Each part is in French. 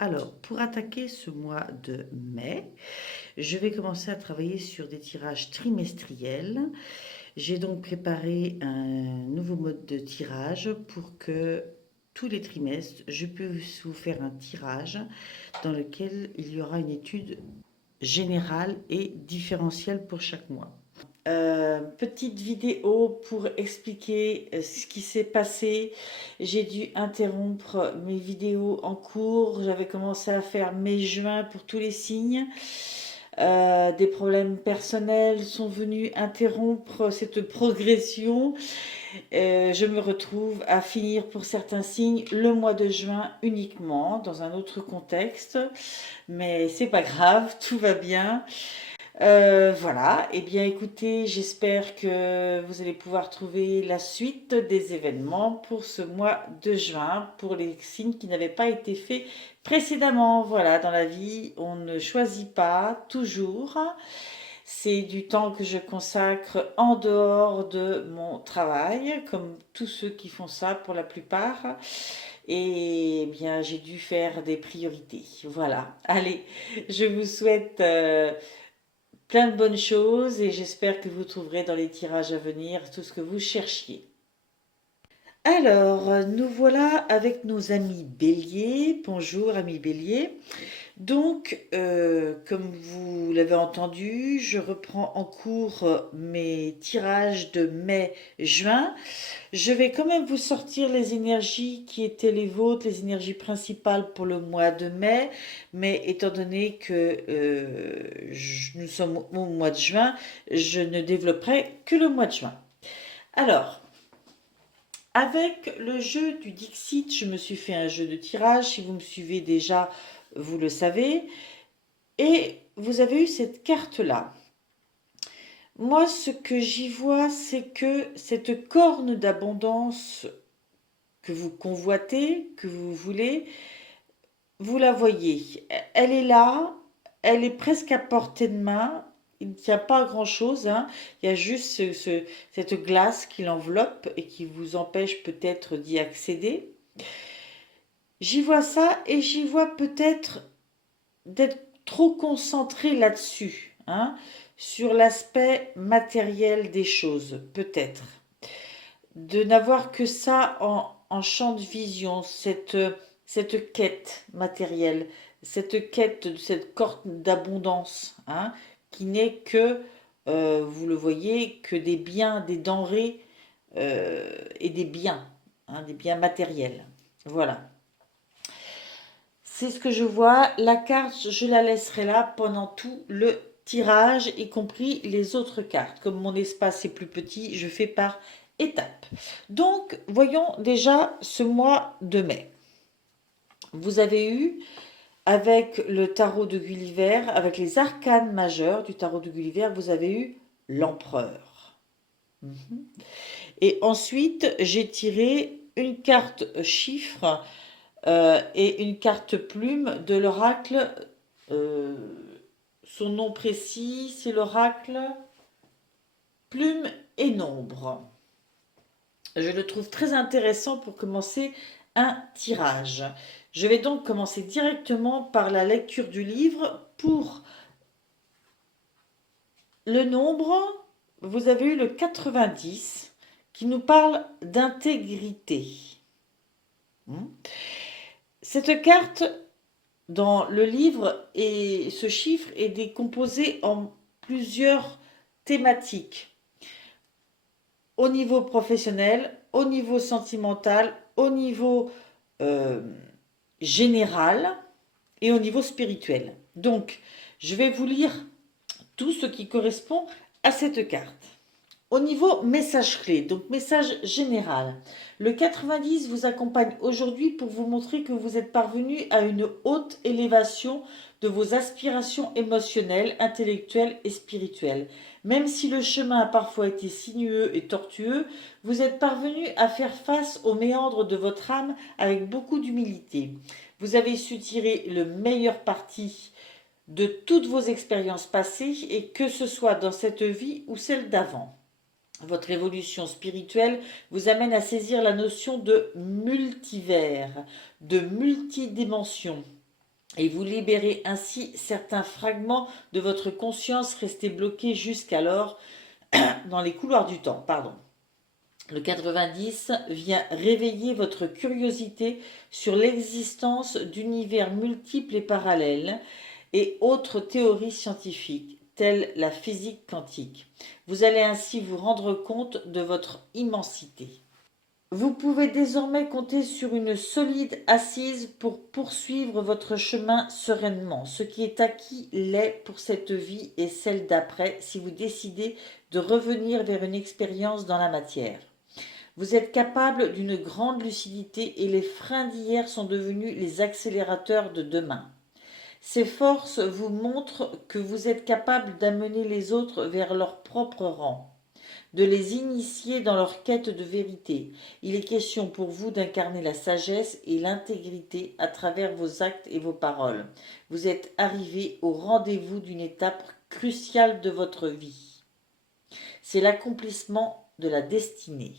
Alors, pour attaquer ce mois de mai, je vais commencer à travailler sur des tirages trimestriels. J'ai donc préparé un nouveau mode de tirage pour que tous les trimestres, je puisse vous faire un tirage dans lequel il y aura une étude générale et différentielle pour chaque mois. Petite vidéo pour expliquer ce qui s'est passé. J'ai dû interrompre mes vidéos en cours. J'avais commencé à faire mai-juin pour tous les signes. Des problèmes personnels sont venus interrompre cette progression. Je me retrouve à finir pour certains signes le mois de juin uniquement dans un autre contexte. Mais c'est pas grave, tout va bien. Voilà, eh bien écoutez, j'espère que vous allez pouvoir trouver la suite des événements pour ce mois de juin, pour les signes qui n'avaient pas été faits précédemment. Voilà, dans la vie, on ne choisit pas toujours. C'est du temps que je consacre en dehors de mon travail, comme tous ceux qui font ça pour la plupart. Et eh bien, j'ai dû faire des priorités. Voilà. Allez, je vous souhaite plein de bonnes choses et j'espère que vous trouverez dans les tirages à venir tout ce que vous cherchiez. Alors, nous voilà avec nos amis Bélier. Bonjour amis Bélier. Donc, comme vous l'avez entendu, je reprends en cours mes tirages de mai-juin. Je vais quand même vous sortir les énergies qui étaient les vôtres, les énergies principales pour le mois de mai, mais étant donné que nous sommes au mois de juin, je ne développerai que le mois de juin. Alors, avec le jeu du Dixit, je me suis fait un jeu de tirage. Si vous me suivez déjà, vous le savez. Et vous avez eu cette carte-là. Moi, ce que j'y vois, c'est que cette corne d'abondance que vous convoitez, que vous voulez, vous la voyez. Elle est là, elle est presque à portée de main. Il ne tient pas à grand-chose, hein. Il y a juste cette glace qui l'enveloppe et qui vous empêche peut-être d'y accéder. J'y vois ça et j'y vois peut-être d'être trop concentré là-dessus, hein, sur l'aspect matériel des choses, peut-être. De n'avoir que ça en champ de vision, cette quête matérielle, cette quête de cette corne d'abondance, hein, qui n'est que, vous le voyez, que des biens, des denrées et des biens matériels. Voilà. C'est ce que je vois. La carte, je la laisserai là pendant tout le tirage, y compris les autres cartes. Comme mon espace est plus petit, je fais par étapes. Donc, voyons déjà ce mois de mai. Vous avez eu, avec le tarot de Gulliver, avec les arcanes majeurs du tarot de Gulliver, vous avez eu l'empereur. Et ensuite, j'ai tiré une carte chiffre et une carte plume de l'oracle. euh, Son nom précis, c'est l'oracle Plume et Nombre. Je le trouve très intéressant pour commencer un tirage. Je vais donc commencer directement par la lecture du livre. Pour le nombre, vous avez eu le 90 qui nous parle d'intégrité. Cette carte dans le livre et ce chiffre est décomposé en plusieurs thématiques. Au niveau professionnel, au niveau sentimental, au niveau euh, général et au niveau spirituel. Donc, je vais vous lire tout ce qui correspond à cette carte. Au niveau message clé, donc message général, le 90 vous accompagne aujourd'hui pour vous montrer que vous êtes parvenu à une haute élévation de vos aspirations émotionnelles, intellectuelles et spirituelles. Même si le chemin a parfois été sinueux et tortueux, vous êtes parvenu à faire face aux méandres de votre âme avec beaucoup d'humilité. Vous avez su tirer le meilleur parti de toutes vos expériences passées et que ce soit dans cette vie ou celle d'avant. Votre évolution spirituelle vous amène à saisir la notion de multivers, de multidimension. et vous libérez ainsi certains fragments de votre conscience restés bloqués jusqu'alors dans les couloirs du temps. Pardon. Le 90 vient réveiller votre curiosité sur l'existence d'univers multiples et parallèles et autres théories scientifiques, telles la physique quantique. Vous allez ainsi vous rendre compte de votre immensité. Vous pouvez désormais compter sur une solide assise pour poursuivre votre chemin sereinement. Ce qui est acquis l'est pour cette vie et celle d'après si vous décidez de revenir vers une expérience dans la matière. Vous êtes capable d'une grande lucidité et les freins d'hier sont devenus les accélérateurs de demain. Ces forces vous montrent que vous êtes capable d'amener les autres vers leur propre rang, de les initier dans leur quête de vérité. Il est question pour vous d'incarner la sagesse et l'intégrité à travers vos actes et vos paroles. Vous êtes arrivé au rendez-vous d'une étape cruciale de votre vie. C'est l'accomplissement de la destinée.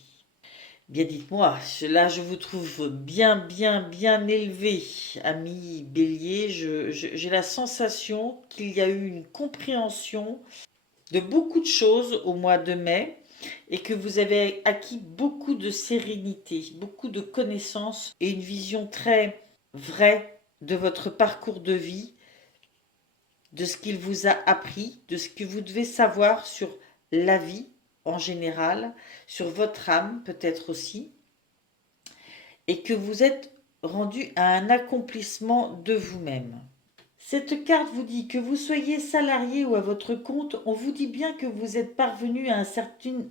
Bien, dites-moi, là je vous trouve bien élevé, ami Bélier. J'ai la sensation qu'il y a eu une compréhension de beaucoup de choses au mois de mai et que vous avez acquis beaucoup de sérénité, beaucoup de connaissances et une vision très vraie de votre parcours de vie, de ce qu'il vous a appris, de ce que vous devez savoir sur la vie en général, sur votre âme peut-être aussi, et que vous êtes rendu à un accomplissement de vous-même. Cette carte vous dit que vous soyez salarié ou à votre compte, on vous dit bien que vous êtes parvenu à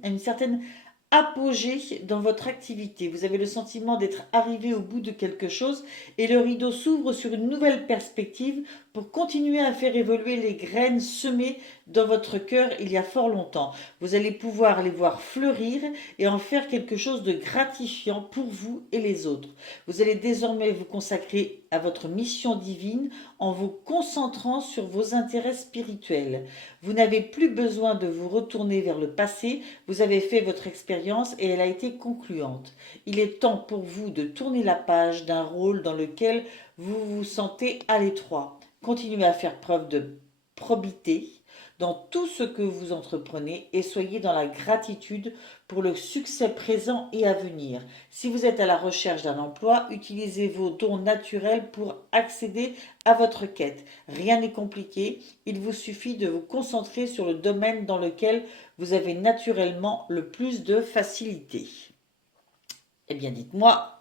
une certaine apogée dans votre activité. Vous avez le sentiment d'être arrivé au bout de quelque chose et le rideau s'ouvre sur une nouvelle perspective pour continuer à faire évoluer les graines semées dans votre cœur il y a fort longtemps. Vous allez pouvoir les voir fleurir et en faire quelque chose de gratifiant pour vous et les autres. Vous allez désormais vous consacrer à votre mission divine en vous concentrant sur vos intérêts spirituels. Vous n'avez plus besoin de vous retourner vers le passé, vous avez fait votre expérience et elle a été concluante. Il est temps pour vous de tourner la page d'un rôle dans lequel vous vous sentez à l'étroit. Continuez à faire preuve de probité dans tout ce que vous entreprenez et soyez dans la gratitude pour le succès présent et à venir. Si vous êtes à la recherche d'un emploi, utilisez vos dons naturels pour accéder à votre quête. Rien n'est compliqué, il vous suffit de vous concentrer sur le domaine dans lequel vous avez naturellement le plus de facilité. Eh bien, dites-moi.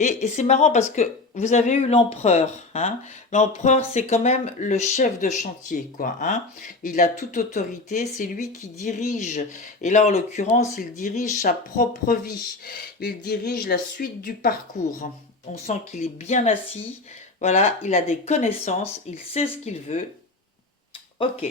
Et c'est marrant parce que vous avez eu l'empereur. Hein. L'empereur, c'est quand même le chef de chantier, quoi. Hein. Il a toute autorité, c'est lui qui dirige. Et là, en l'occurrence, il dirige sa propre vie. Il dirige la suite du parcours. On sent qu'il est bien assis. Voilà, il a des connaissances, il sait ce qu'il veut. Ok.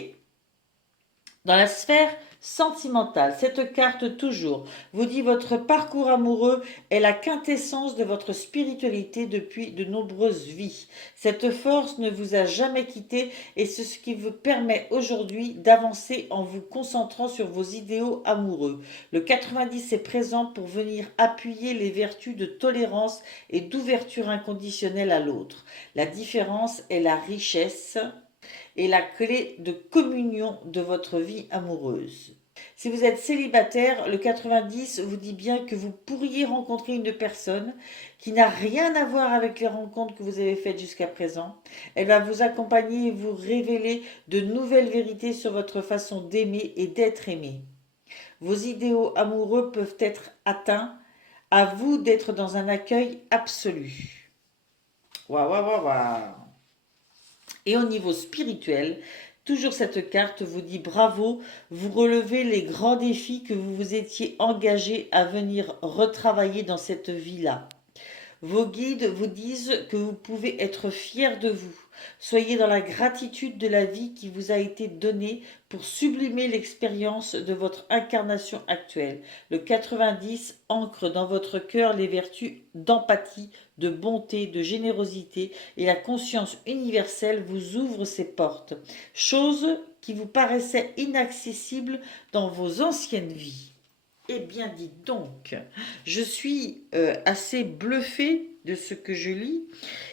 Dans la sphère sentimentale, cette carte toujours vous dit votre parcours amoureux est la quintessence de votre spiritualité depuis de nombreuses vies. Cette force ne vous a jamais quitté et c'est ce qui vous permet aujourd'hui d'avancer en vous concentrant sur vos idéaux amoureux. Le 90 est présent pour venir appuyer les vertus de tolérance et d'ouverture inconditionnelle à l'autre. La différence est la richesse et la clé de communion de votre vie amoureuse. Si vous êtes célibataire, le 90 vous dit bien que vous pourriez rencontrer une personne qui n'a rien à voir avec les rencontres que vous avez faites jusqu'à présent. Elle va vous accompagner et vous révéler de nouvelles vérités sur votre façon d'aimer et d'être aimé. Vos idéaux amoureux peuvent être atteints. À vous d'être dans un accueil absolu. Waouh, waouh, waouh, waouh. Et au niveau spirituel, toujours cette carte vous dit bravo, vous relevez les grands défis que vous vous étiez engagé à venir retravailler dans cette vie-là. Vos guides vous disent que vous pouvez être fier de vous. Soyez dans la gratitude de la vie qui vous a été donnée pour sublimer l'expérience de votre incarnation actuelle. Le 90 ancre dans votre cœur les vertus d'empathie, de bonté, de générosité et la conscience universelle vous ouvre ses portes. Chose qui vous paraissait inaccessible dans vos anciennes vies. Eh bien, dites donc, je suis assez bluffée de ce que je lis.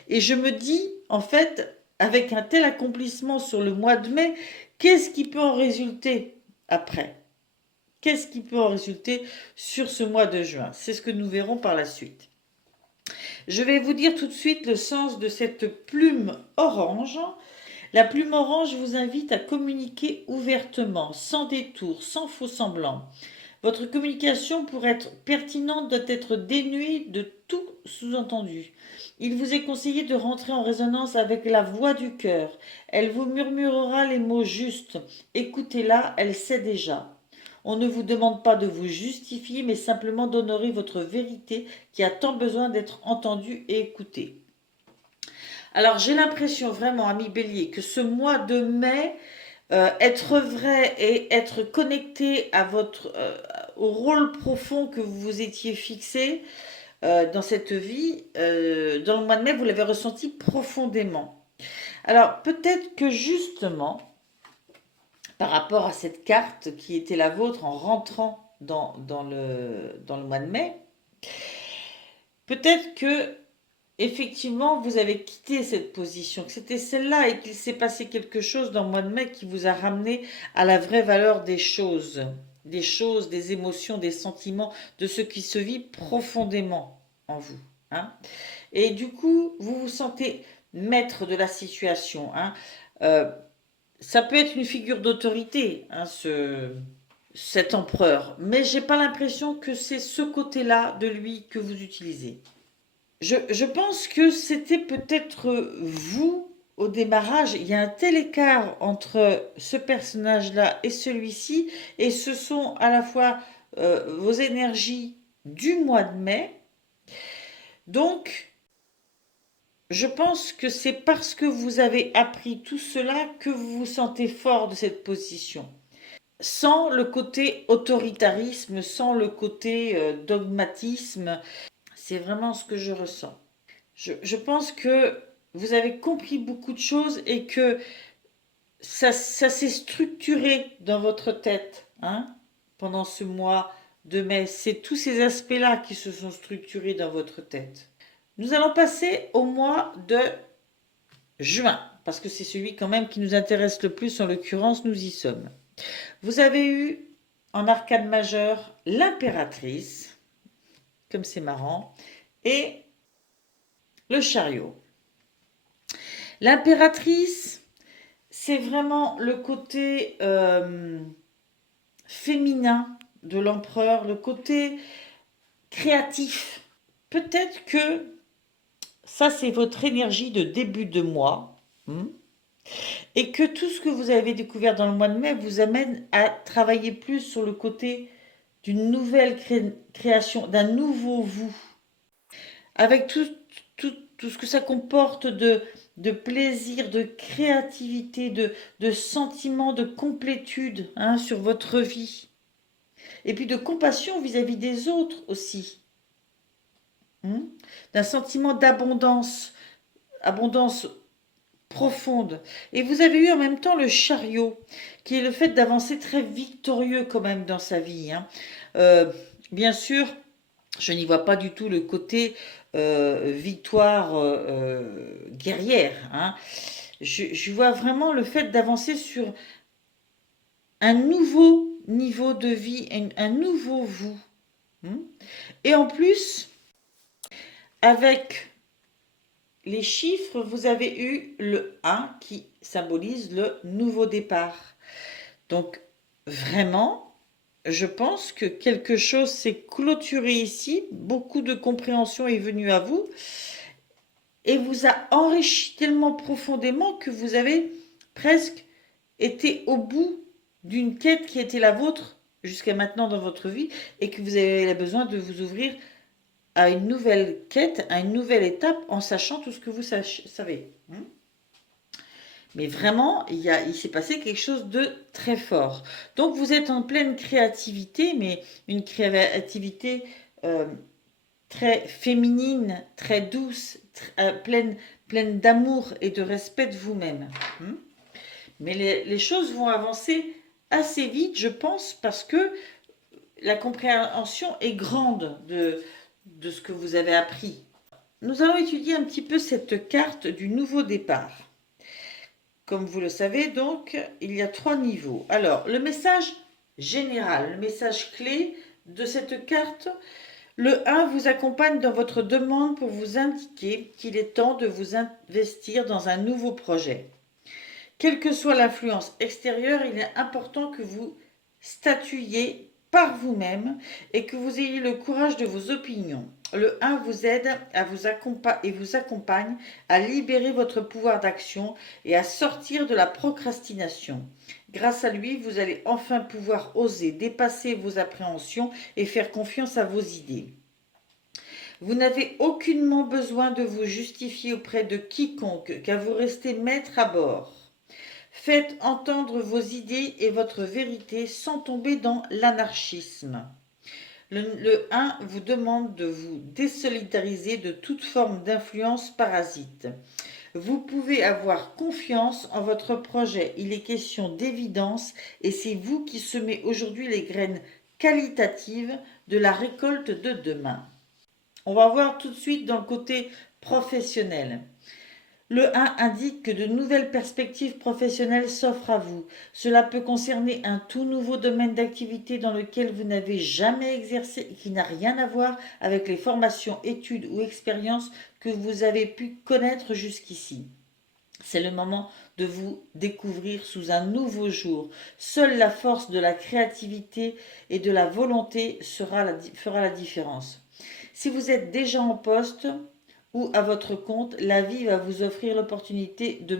Et je me dis, en fait, avec un tel accomplissement sur le mois de mai, qu'est-ce qui peut en résulter après? Qu'est-ce qui peut en résulter sur ce mois de juin? C'est ce que nous verrons par la suite. Je vais vous dire tout de suite le sens de cette plume orange. La plume orange vous invite à communiquer ouvertement, sans détour, sans faux semblant. Votre communication, pour être pertinente, doit être dénuée de tout sous-entendu. Il vous est conseillé de rentrer en résonance avec la voix du cœur. Elle vous murmurera les mots justes. Écoutez-la, elle sait déjà. On ne vous demande pas de vous justifier, mais simplement d'honorer votre vérité qui a tant besoin d'être entendue et écoutée. Alors j'ai l'impression vraiment, ami Bélier, que ce mois de mai, être vrai et être connecté à au rôle profond que vous vous étiez fixé dans cette vie, dans le mois de mai, vous l'avez ressenti profondément. Alors peut-être que justement, par rapport à cette carte qui était la vôtre en rentrant dans le mois de mai, peut-être que effectivement vous avez quitté cette position, que c'était celle-là et qu'il s'est passé quelque chose dans le mois de mai qui vous a ramené à la vraie valeur des choses, des émotions, des sentiments, de ce qui se vit profondément en vous. Hein. Et du coup, vous vous sentez maître de la situation. Hein. Ça peut être une figure d'autorité, hein, cet empereur, mais j'ai pas l'impression que c'est ce côté-là de lui que vous utilisez. Je pense que c'était peut-être vous au démarrage. Il y a un tel écart entre ce personnage-là et celui-ci, et ce sont à la fois vos énergies du mois de mai. Donc, je pense que c'est parce que vous avez appris tout cela que vous vous sentez fort de cette position. Sans le côté autoritarisme, sans le côté dogmatisme, c'est vraiment ce que je ressens. Je pense que vous avez compris beaucoup de choses et que ça s'est structuré dans votre tête hein, pendant ce mois de mai. C'est tous ces aspects-là qui se sont structurés dans votre tête. Nous allons passer au mois de juin, parce que c'est celui quand même qui nous intéresse le plus, en l'occurrence, nous y sommes. Vous avez eu en arcane majeure l'impératrice, comme c'est marrant, et le chariot. L'impératrice, c'est vraiment le côté féminin de l'empereur, le côté créatif. Peut-être que ça, c'est votre énergie de début de mois. Et que tout ce que vous avez découvert dans le mois de mai vous amène à travailler plus sur le côté d'une nouvelle création, d'un nouveau vous. Avec tout ce que ça comporte de plaisir, de créativité, de sentiment de complétude hein, sur votre vie. Et puis de compassion vis-à-vis des autres aussi. D'un sentiment d'abondance, abondance profonde. Et vous avez eu en même temps le chariot, qui est le fait d'avancer très victorieux quand même dans sa vie. Hein. Bien sûr, je n'y vois pas du tout le côté victoire guerrière. Hein. Je vois vraiment le fait d'avancer sur un nouveau niveau de vie, un nouveau vous. Et en plus, avec les chiffres, vous avez eu le 1 qui symbolise le nouveau départ. Donc, vraiment, je pense que quelque chose s'est clôturé ici. Beaucoup de compréhension est venue à vous et vous a enrichi tellement profondément que vous avez presque été au bout d'une quête qui était la vôtre jusqu'à maintenant dans votre vie et que vous avez besoin de vous ouvrir à une nouvelle quête, à une nouvelle étape en sachant tout ce que vous savez. Mais vraiment, il s'est passé quelque chose de très fort. Donc vous êtes en pleine créativité, mais une créativité très féminine, très douce, pleine d'amour et de respect de vous-même. Mais les choses vont avancer assez vite, je pense, parce que la compréhension est grande de ce que vous avez appris. nous allons étudier un petit peu cette carte du nouveau départ. Comme vous le savez, donc, il y a 3 niveaux. Alors, le message général, le message clé de cette carte, le 1 vous accompagne dans votre demande pour vous indiquer qu'il est temps de vous investir dans un nouveau projet. Quelle que soit l'influence extérieure, il est important que vous statuiez par vous-même et que vous ayez le courage de vos opinions. Le 1 vous aide à vous accompagne à libérer votre pouvoir d'action et à sortir de la procrastination. Grâce à lui, vous allez enfin pouvoir oser dépasser vos appréhensions et faire confiance à vos idées. Vous n'avez aucunement besoin de vous justifier auprès de quiconque, car vous restez maître à bord. Faites entendre vos idées et votre vérité sans tomber dans l'anarchisme. Le 1 vous demande de vous désolidariser de toute forme d'influence parasite. Vous pouvez avoir confiance en votre projet. Il est question d'évidence et c'est vous qui semez aujourd'hui les graines qualitatives de la récolte de demain. On va voir tout de suite dans le côté professionnel. Le 1 indique que de nouvelles perspectives professionnelles s'offrent à vous. Cela peut concerner un tout nouveau domaine d'activité dans lequel vous n'avez jamais exercé et qui n'a rien à voir avec les formations, études ou expériences que vous avez pu connaître jusqu'ici. C'est le moment de vous découvrir sous un nouveau jour. Seule la force de la créativité et de la volonté fera la différence. Si vous êtes déjà en poste ou à votre compte, la vie va vous offrir l'opportunité de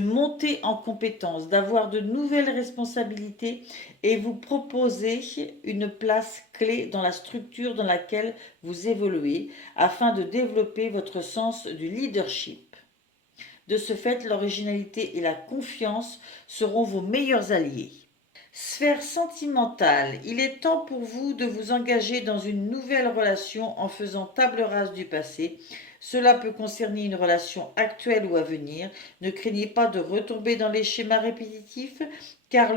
monter en compétence, d'avoir de nouvelles responsabilités et vous proposer une place clé dans la structure dans laquelle vous évoluez afin de développer votre sens du leadership. De ce fait, l'originalité et la confiance seront vos meilleurs alliés. Sphère sentimentale, il est temps pour vous de vous engager dans une nouvelle relation en faisant table rase du passé. Cela peut concerner une relation actuelle ou à venir. Ne craignez pas de retomber dans les schémas répétitifs car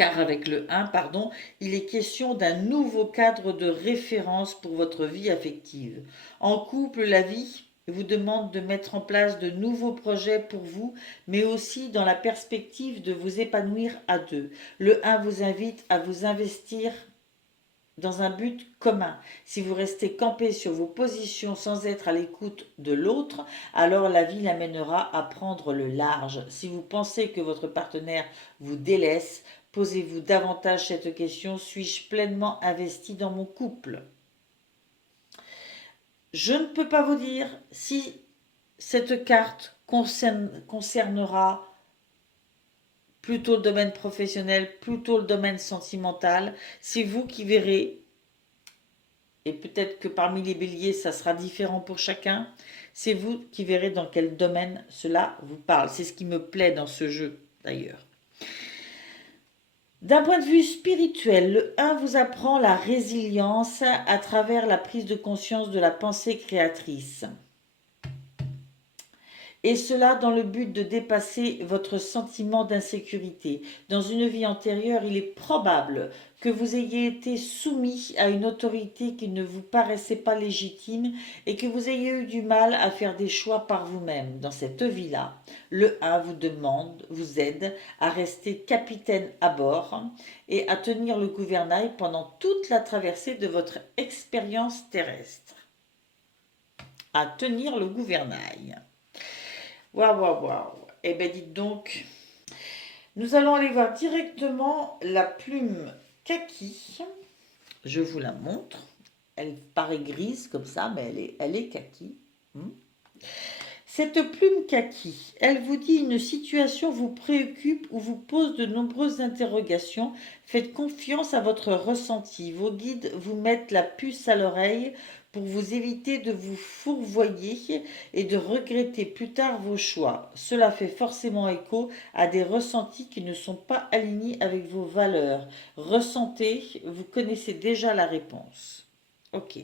avec le 1, pardon, il est question d'un nouveau cadre de référence pour votre vie affective. En couple, la vie vous demande de mettre en place de nouveaux projets pour vous, mais aussi dans la perspective de vous épanouir à deux. Le 1 vous invite à vous investir dans un but commun. Si vous restez campé sur vos positions sans être à l'écoute de l'autre, alors la vie l'amènera à prendre le large. Si vous pensez que votre partenaire vous délaisse, posez-vous davantage cette question: suis-je pleinement investi dans mon couple? Je ne peux pas vous dire si cette carte concernera plutôt le domaine professionnel, plutôt le domaine sentimental. C'est vous qui verrez. Et peut-être que parmi les béliers, ça sera différent pour chacun. C'est vous qui verrez dans quel domaine cela vous parle. C'est ce qui me plaît dans ce jeu, d'ailleurs. D'un point de vue spirituel, le 1 vous apprend la résilience à travers la prise de conscience de la pensée créatrice. Et cela dans le but de dépasser votre sentiment d'insécurité. Dans une vie antérieure, il est probable que vous ayez été soumis à une autorité qui ne vous paraissait pas légitime et que vous ayez eu du mal à faire des choix par vous-même. Dans cette vie-là, le 1 vous aide à rester capitaine à bord et à tenir le gouvernail pendant toute la traversée de votre expérience terrestre. À tenir le gouvernail. Waouh, waouh, waouh. Eh bien, dites donc, nous allons aller voir directement la plume kaki. Je vous la montre. Elle paraît grise comme ça, mais elle est kaki. Cette plume kaki, elle vous dit une situation vous préoccupe ou vous pose de nombreuses interrogations. Faites confiance à votre ressenti. Vos guides vous mettent la puce à l'oreille pour vous éviter de vous fourvoyer et de regretter plus tard vos choix. Cela fait forcément écho à des ressentis qui ne sont pas alignés avec vos valeurs. Ressentez, vous connaissez déjà la réponse. Ok.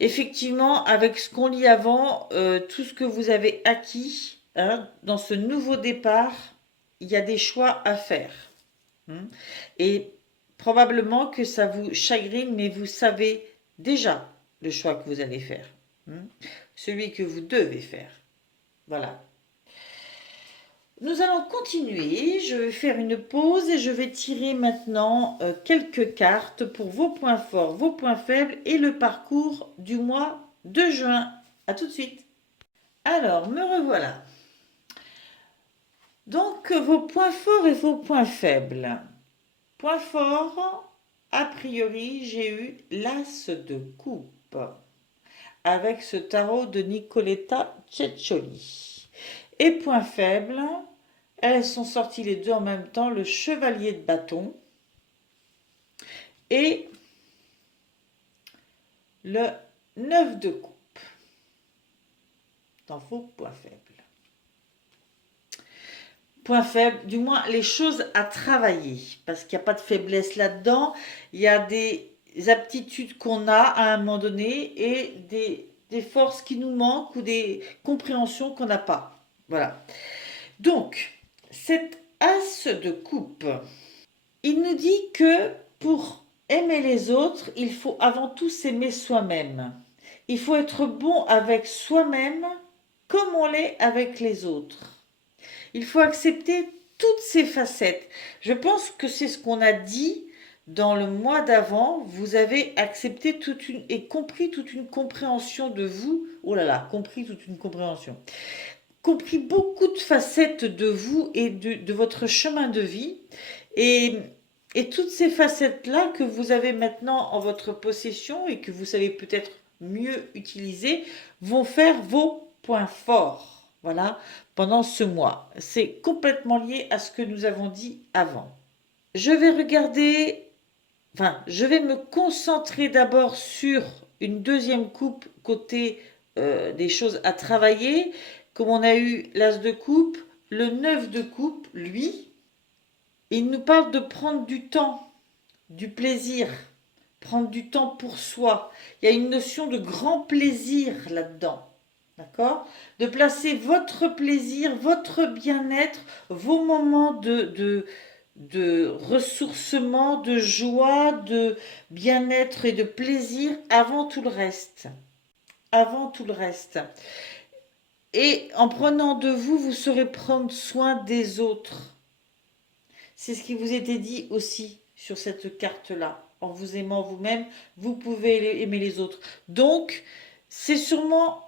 Effectivement, avec ce qu'on lit avant, tout ce que vous avez acquis, hein, dans ce nouveau départ, il y a des choix à faire. Et probablement que ça vous chagrine, mais vous savez déjà le choix que vous allez faire, celui que vous devez faire. Voilà. Nous allons continuer. Je vais faire une pause et je vais tirer maintenant quelques cartes pour vos points forts, vos points faibles et le parcours du mois de juin. À tout de suite. Alors, me revoilà. Donc, vos points forts et vos points faibles. Point fort, a priori, j'ai eu l'As de coupe avec ce tarot de Nicoletta Ceccioli. Et point faible, elles sont sorties les deux en même temps, le chevalier de bâton et le 9 de coupe dans vos points faibles. Point faible, du moins les choses à travailler, parce qu'il n'y a pas de faiblesse là-dedans, il y a des aptitudes qu'on a à un moment donné et des forces qui nous manquent ou des compréhensions qu'on n'a pas. Voilà. Donc, cet as de coupe, il nous dit que pour aimer les autres, il faut avant tout s'aimer soi-même. Il faut être bon avec soi-même comme on l'est avec les autres. Il faut accepter toutes ces facettes. Je pense que c'est ce qu'on a dit dans le mois d'avant. Vous avez accepté et compris toute une compréhension de vous. Oh là là, compris toute une compréhension. Compris beaucoup de facettes de vous et de votre chemin de vie. Et toutes ces facettes-là que vous avez maintenant en votre possession et que vous savez peut-être mieux utiliser vont faire vos points forts. Voilà, pendant ce mois. C'est complètement lié à ce que nous avons dit avant. Je vais je vais me concentrer d'abord sur une deuxième coupe côté des choses à travailler. Comme on a eu l'As de coupe, le 9 de coupe, lui, il nous parle de prendre du temps, du plaisir, prendre du temps pour soi. Il y a une notion de grand plaisir là-dedans. D'accord? De placer votre plaisir, votre bien-être, vos moments de ressourcement, de joie, de bien-être et de plaisir avant tout le reste. Avant tout le reste. Et en prenant de vous, vous saurez prendre soin des autres. C'est ce qui vous était dit aussi sur cette carte-là. En vous aimant vous-même, vous pouvez aimer les autres. Donc, c'est sûrement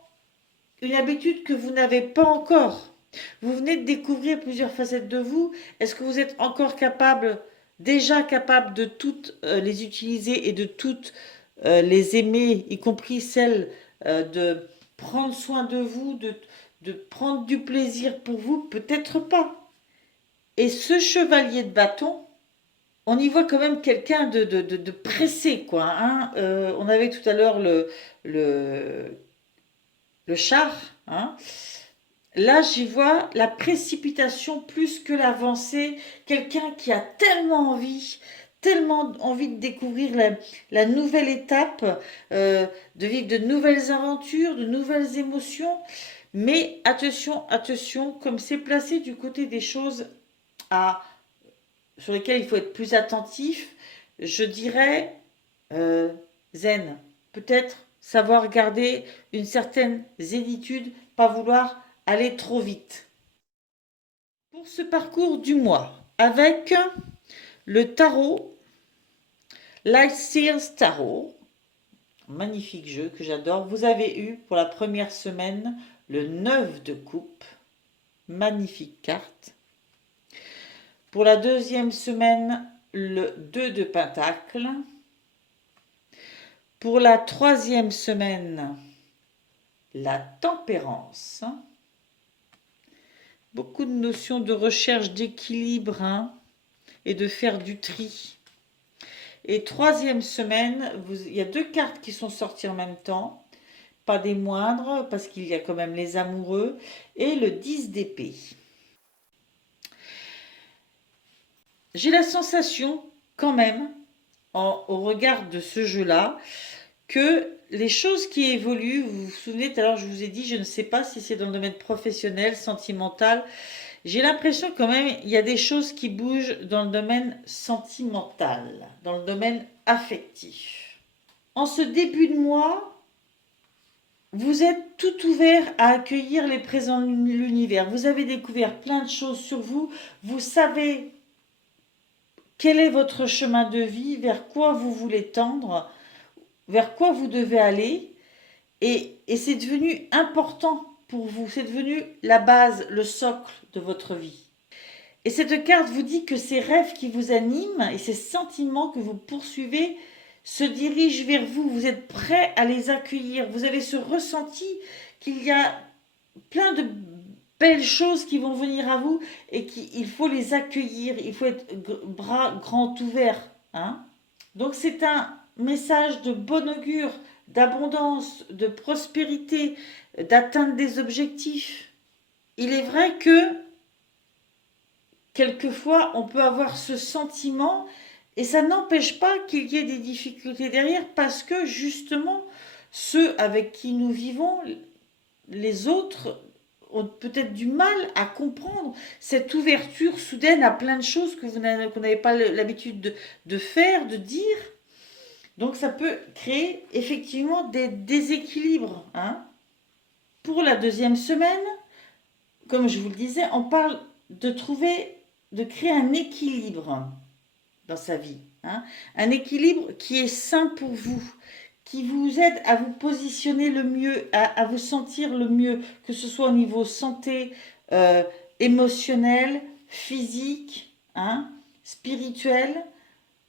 une habitude que vous n'avez pas encore. Vous venez de découvrir plusieurs facettes de vous. Est-ce que vous êtes encore déjà capable de toutes les utiliser et de toutes les aimer, y compris celles de prendre soin de vous, de prendre du plaisir pour vous? Peut-être pas. Et ce chevalier de bâton, on y voit quand même quelqu'un de pressé, quoi. Hein. On avait tout à l'heure le char, hein. Là, j'y vois la précipitation plus que l'avancée. Quelqu'un qui a tellement envie de découvrir la nouvelle étape, de vivre de nouvelles aventures, de nouvelles émotions. Mais attention, attention, comme c'est placé du côté des choses sur lesquelles il faut être plus attentif, je dirais zen. Peut-être savoir garder une certaine zénitude, pas vouloir aller trop vite. Pour ce parcours du mois, avec le tarot, Light Seals Tarot, magnifique jeu que j'adore, vous avez eu pour la première semaine le 9 de coupe, magnifique carte. Pour la deuxième semaine, le 2 de pentacle. Pour la troisième semaine, la tempérance. Beaucoup de notions de recherche d'équilibre, hein, et de faire du tri. Et troisième semaine, il y a deux cartes qui sont sorties en même temps, pas des moindres, parce qu'il y a quand même les amoureux, et le 10 d'épée. J'ai la sensation, quand même, au regard de ce jeu-là, que les choses qui évoluent, vous vous souvenez, tout à l'heure je vous ai dit, je ne sais pas si c'est dans le domaine professionnel, sentimental, j'ai l'impression quand même il y a des choses qui bougent dans le domaine sentimental, dans le domaine affectif. En ce début de mois, vous êtes tout ouvert à accueillir les présents de l'univers. Vous avez découvert plein de choses sur vous. Vous savez quel est votre chemin de vie, vers quoi vous voulez tendre, vers quoi vous devez aller. Et c'est devenu important pour vous. C'est devenu la base, le socle de votre vie. Et cette carte vous dit que ces rêves qui vous animent et ces sentiments que vous poursuivez se dirigent vers vous. Vous êtes prêt à les accueillir. Vous avez ce ressenti qu'il y a plein de belles choses qui vont venir à vous et qu'il faut les accueillir. Il faut être bras grands ouverts. Hein. Donc c'est un message de bon augure, d'abondance, de prospérité, d'atteindre des objectifs. Il est vrai que quelquefois, on peut avoir ce sentiment et ça n'empêche pas qu'il y ait des difficultés derrière parce que justement, ceux avec qui nous vivons, les autres, ont peut-être du mal à comprendre cette ouverture soudaine à plein de choses que vous n'avez pas l'habitude de faire, de dire. Donc ça peut créer effectivement des déséquilibres. Hein. Pour la deuxième semaine, comme je vous le disais, on parle de créer un équilibre dans sa vie. Hein. Un équilibre qui est sain pour vous, qui vous aide à vous positionner le mieux, à vous sentir le mieux, que ce soit au niveau santé, émotionnel, physique, hein, spirituel.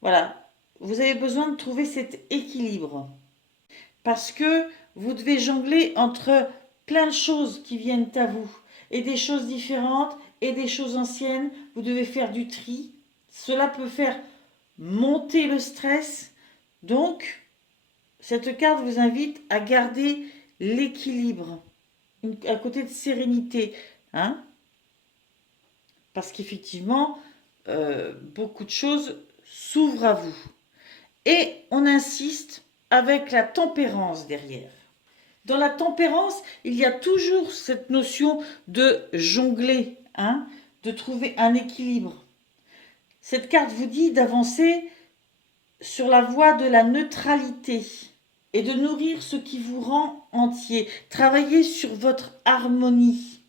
Voilà, vous avez besoin de trouver cet équilibre. Parce que vous devez jongler entre plein de choses qui viennent à vous, et des choses différentes, et des choses anciennes. Vous devez faire du tri. Cela peut faire monter le stress. Donc, cette carte vous invite à garder l'équilibre, à côté de sérénité. Hein, parce qu'effectivement, beaucoup de choses s'ouvrent à vous. Et on insiste avec la tempérance derrière. Dans la tempérance, il y a toujours cette notion de jongler, hein, de trouver un équilibre. Cette carte vous dit d'avancer sur la voie de la neutralité et de nourrir ce qui vous rend entier. Travailler sur votre harmonie.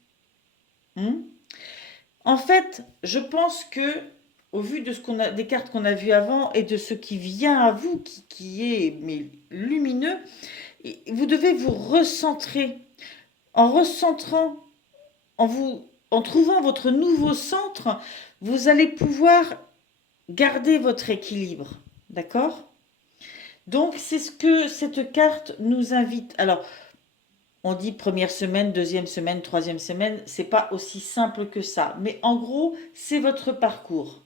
En fait, je pense que, au vu de des cartes qu'on a vues avant et de ce qui vient à vous, qui est lumineux, vous devez vous recentrer. En recentrant, en trouvant votre nouveau centre, vous allez pouvoir garder votre équilibre. D'accord ? Donc, c'est ce que cette carte nous invite. Alors, on dit première semaine, deuxième semaine, troisième semaine, c'est pas aussi simple que ça. Mais en gros, c'est votre parcours.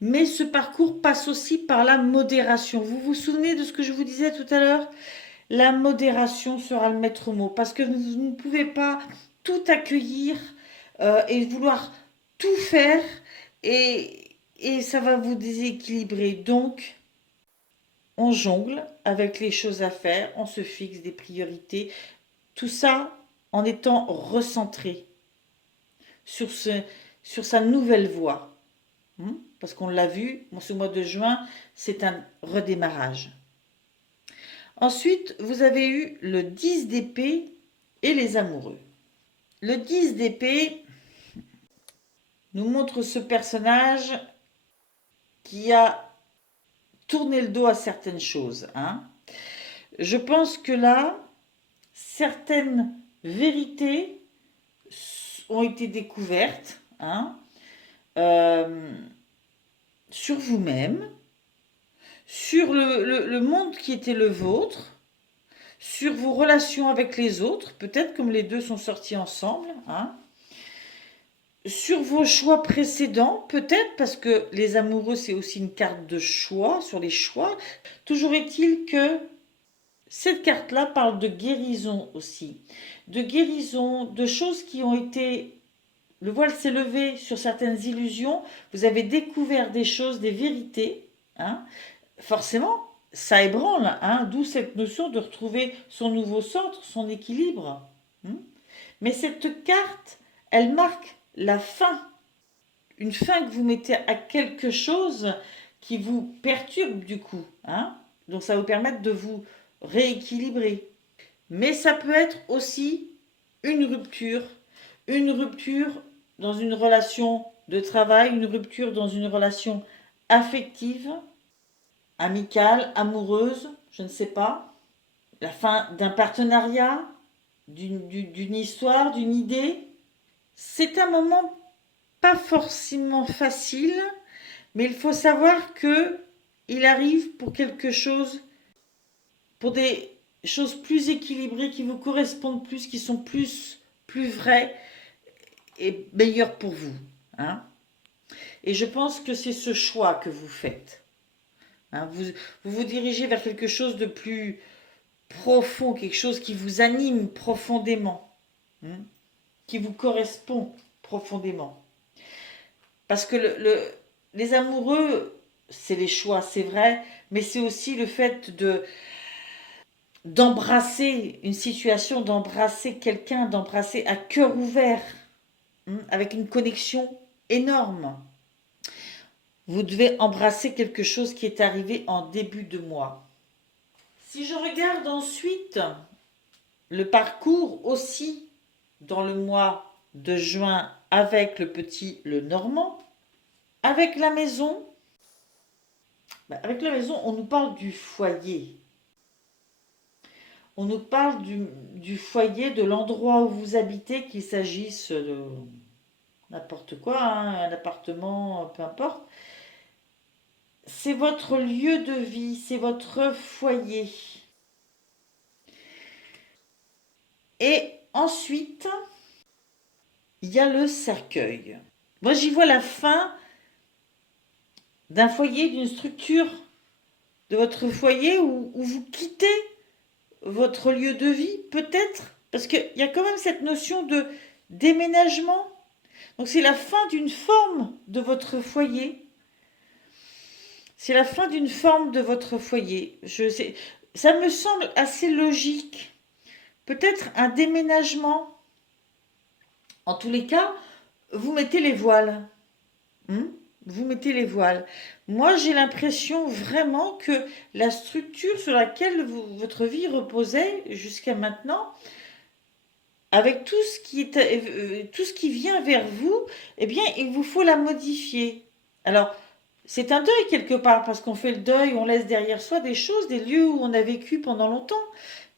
Mais ce parcours passe aussi par la modération. Vous vous souvenez de ce que je vous disais tout à l'heure ? La modération sera le maître mot. Parce que vous ne pouvez pas tout accueillir et vouloir tout faire et ça va vous déséquilibrer. Donc, on jongle avec les choses à faire, on se fixe des priorités. Tout ça en étant recentré sur sa nouvelle voie. Parce qu'on l'a vu, ce mois de juin, c'est un redémarrage. Ensuite, vous avez eu le 10 d'épée et les amoureux. Le 10 d'épée nous montre ce personnage qui a tourné le dos à certaines choses. Hein. Je pense que là, certaines vérités ont été découvertes hein, sur vous-même, sur le monde qui était le vôtre, sur vos relations avec les autres, peut-être comme les deux sont sortis ensemble, hein, sur vos choix précédents, peut-être parce que les amoureux, c'est aussi une carte de choix, sur les choix. Toujours est-il que cette carte-là parle de guérison aussi, de guérison, de choses qui ont été... Le voile s'est levé sur certaines illusions, vous avez découvert des choses, des vérités, hein. Forcément, ça ébranle, hein, d'où cette notion de retrouver son nouveau centre, son équilibre. Mais cette carte, elle marque la fin, une fin que vous mettez à quelque chose qui vous perturbe du coup. Hein. Donc ça va vous permettre de vous rééquilibrer. Mais ça peut être aussi une rupture dans une relation de travail, une rupture dans une relation affective, amicale, amoureuse, je ne sais pas. La fin d'un partenariat, d'une histoire, d'une idée. C'est un moment pas forcément facile, mais il faut savoir que il arrive pour quelque chose, pour des choses plus équilibrées qui vous correspondent plus, qui sont plus vraies et meilleures pour vous. Hein. Et je pense que c'est ce choix que vous faites. Hein. Vous dirigez vers quelque chose de plus profond, quelque chose qui vous anime profondément, hein, qui vous correspond profondément. Parce que les amoureux, c'est les choix, c'est vrai, mais c'est aussi le fait d'embrasser une situation, d'embrasser quelqu'un, d'embrasser à cœur ouvert, hein, avec une connexion énorme. Vous devez embrasser quelque chose qui est arrivé en début de mois. Si je regarde ensuite le parcours aussi dans le mois de juin avec le petit le Normand, avec la maison, on nous parle du foyer. On nous parle du foyer, de l'endroit où vous habitez, qu'il s'agisse de n'importe quoi, hein, un appartement, peu importe. C'est votre lieu de vie, c'est votre foyer. Et ensuite, il y a le cercueil. Moi, j'y vois la fin d'un foyer, d'une structure de votre foyer où vous quittez votre lieu de vie, peut-être, parce qu'il y a quand même cette notion de déménagement. Donc c'est la fin d'une forme de votre foyer. C'est la fin d'une forme de votre foyer. Ça me semble assez logique. Peut-être un déménagement. En tous les cas, vous mettez les voiles. Vous mettez les voiles. Moi, j'ai l'impression vraiment que la structure sur laquelle votre vie reposait jusqu'à maintenant, avec tout ce qui vient vers vous, eh bien, il vous faut la modifier. Alors, c'est un deuil quelque part, parce qu'on fait le deuil, on laisse derrière soi des choses, des lieux où on a vécu pendant longtemps.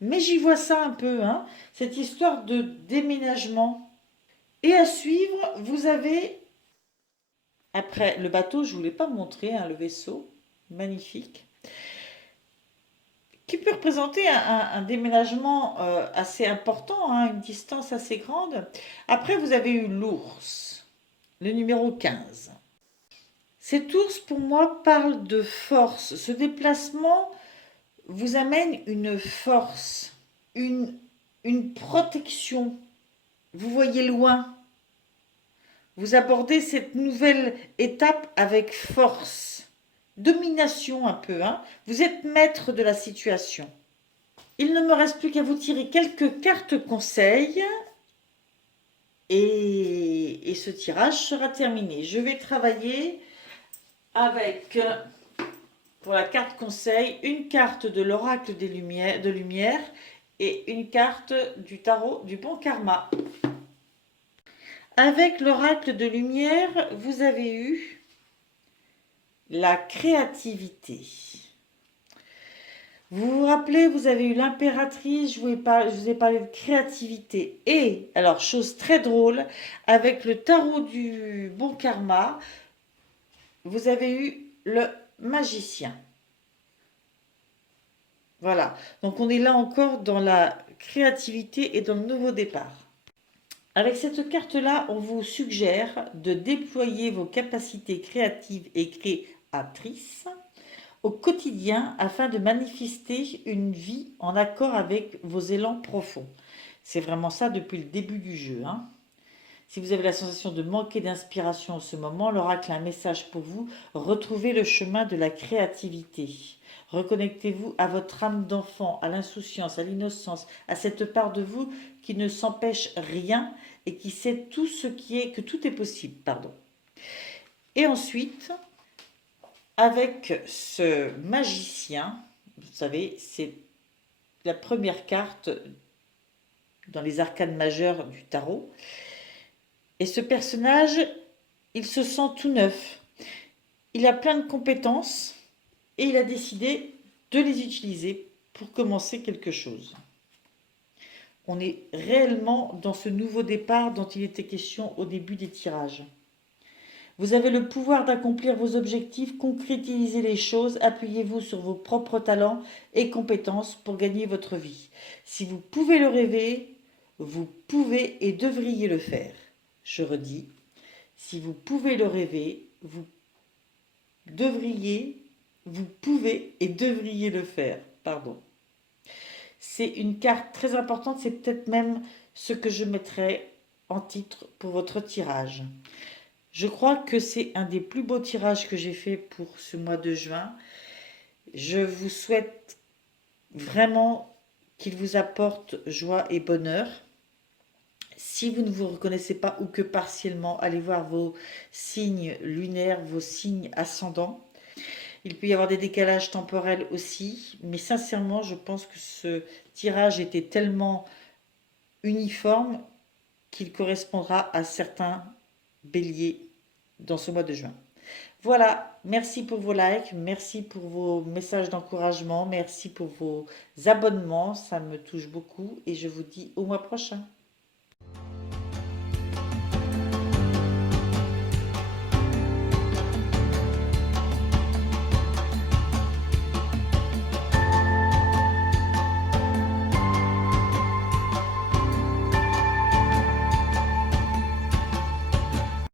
Mais j'y vois ça un peu, hein, cette histoire de déménagement. Et à suivre, vous avez, après le bateau, je ne voulais pas vous montrer, hein, le vaisseau, magnifique, qui peut représenter un déménagement assez important, hein, une distance assez grande. Après, vous avez eu l'ours, le numéro 15. Cet ours, pour moi, parle de force. Ce déplacement vous amène une force, une protection. Vous voyez loin. Vous abordez cette nouvelle étape avec force. Domination un peu, hein. Vous êtes maître de la situation. Il ne me reste plus qu'à vous tirer quelques cartes conseils et ce tirage sera terminé. Je vais travailler avec, pour la carte conseil, une carte de l'oracle de lumière et une carte du tarot du bon karma. Avec l'oracle de lumière, vous avez eu la créativité. Vous vous rappelez, vous avez eu l'impératrice, je vous ai parlé de créativité. Et, alors, chose très drôle, avec le tarot du bon karma, vous avez eu le magicien. Voilà, donc on est là encore dans la créativité et dans le nouveau départ. Avec cette carte-là, on vous suggère de déployer vos capacités créatives et créatrices au quotidien afin de manifester une vie en accord avec vos élans profonds. C'est vraiment ça depuis le début du jeu. Hein. Si vous avez la sensation de manquer d'inspiration en ce moment, l'oracle a un message pour vous. Retrouvez le chemin de la créativité. Reconnectez-vous à votre âme d'enfant, à l'insouciance, à l'innocence, à cette part de vous qui ne s'empêche rien et qui sait tout ce qui est, que tout est possible. Pardon. Et ensuite, avec ce magicien, vous savez, c'est la première carte dans les arcanes majeures du tarot. Et ce personnage, il se sent tout neuf. Il a plein de compétences et il a décidé de les utiliser pour commencer quelque chose. On est réellement dans ce nouveau départ dont il était question au début des tirages. Vous avez le pouvoir d'accomplir vos objectifs, concrétiser les choses, appuyez-vous sur vos propres talents et compétences pour gagner votre vie. Si vous pouvez le rêver, vous pouvez et devriez le faire. Je redis, si vous pouvez le rêver, vous pouvez et devriez le faire. Pardon. C'est une carte très importante, c'est peut-être même ce que je mettrai en titre pour votre tirage. Je crois que c'est un des plus beaux tirages que j'ai fait pour ce mois de juin. Je vous souhaite vraiment qu'il vous apporte joie et bonheur. Si vous ne vous reconnaissez pas ou que partiellement, allez voir vos signes lunaires, vos signes ascendants. Il peut y avoir des décalages temporels aussi, mais sincèrement, je pense que ce tirage était tellement uniforme qu'il correspondra à certains béliers dans ce mois de juin. Voilà, merci pour vos likes, merci pour vos messages d'encouragement, merci pour vos abonnements, ça me touche beaucoup et je vous dis au mois prochain.